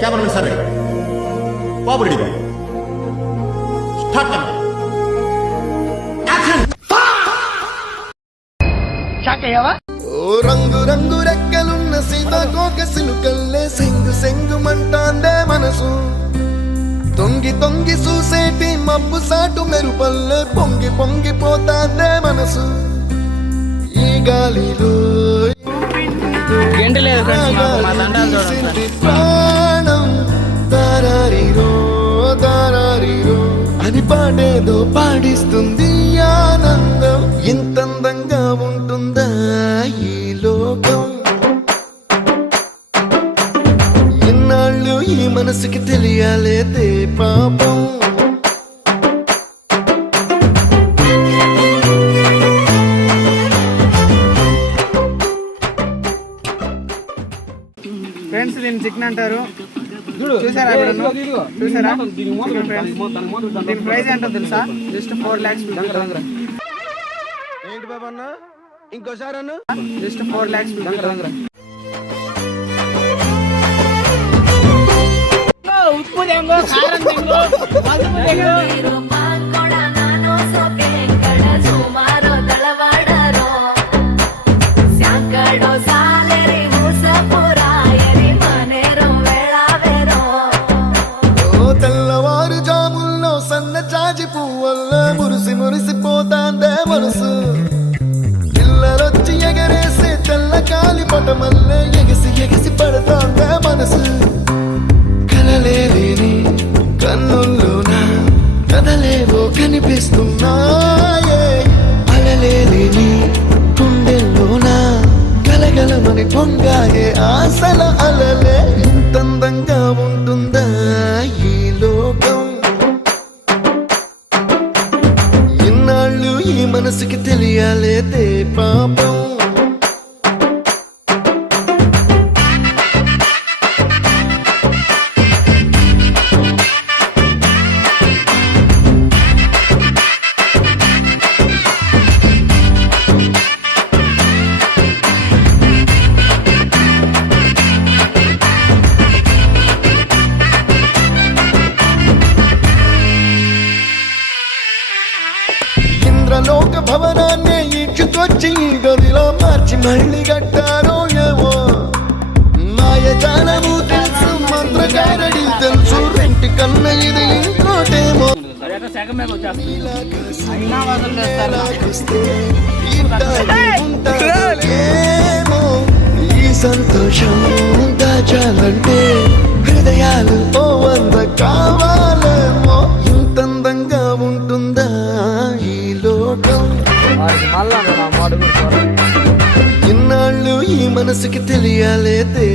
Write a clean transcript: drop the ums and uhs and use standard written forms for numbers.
cameraman sir बाबू ready बाबू start करना action क्या कहा ఓ రంగు రంగు రెక్కలున్న సీతాకోక సిలుకల్లే సెంగు సెంగు మంటాందే మనసు తొంగి తొంగి చూసేటి మబ్బు సాటు మెరుపల్లే పొంగి పొంగి పోతాందే మనసు ఈ గాలిలో ప్రాణం దారారిరో దారారిరో అని పాడేదో పాడిస్తుంది ఆనందం ఇంతందంగా ఉంటుందా ఈ లోకం ఇన్నాళ్ళు ఈ మనసుకి తెలియాలేదే పాపం ఫ్రెండ్స్ దీన్ని చికెన్ అంటారు చూసారా చూసారా దీని ప్రైస్ ఏంటో తెలుసా జస్ట్ 4 lakhs ఏంటి బాబా అన్న ఇంకోసారి అన్న జస్ట్ 4 lakhs ఉప్పు దెంగో కారం దెంగో పసుపు దెంగో పువ్వల్ల మురిసి మురిసిపోతాందే మనసు పిల్లలొచ్చి ఎగరేసి తెల్ల కాలి పటమల్లే ఎగిసి ఎగిసి పడతాందే మనసు కలలేని కన్నుల్లోన కదలేవో కనిపిస్తున్నాయే అలలేని గుండెల్లోన గలగలమని పొంగాయే ఆశల అలలే ఇంతందంగా ఉంటుందా ఈ లోకం ఈ మనసుకి తెలియాలేదే పాపం లోక భవనాన్ని ఈడ్చుకొచ్చి గదిలో మార్చి మళ్ళీ కట్టారో ఏమో మాయజాలము తెలుసు మంత్రగారడి తెలుసు రెంటి కన్న ఇది ఇంకోటేమో ఏమో ఈ సంతోషం దాచాలంటే హృదయాలు ఓ 100 కావాలేమో ఇంతందంగా ఉంటుందా ఇన్నాళ్ళు ఈ మనసుకి తెలియాలేదే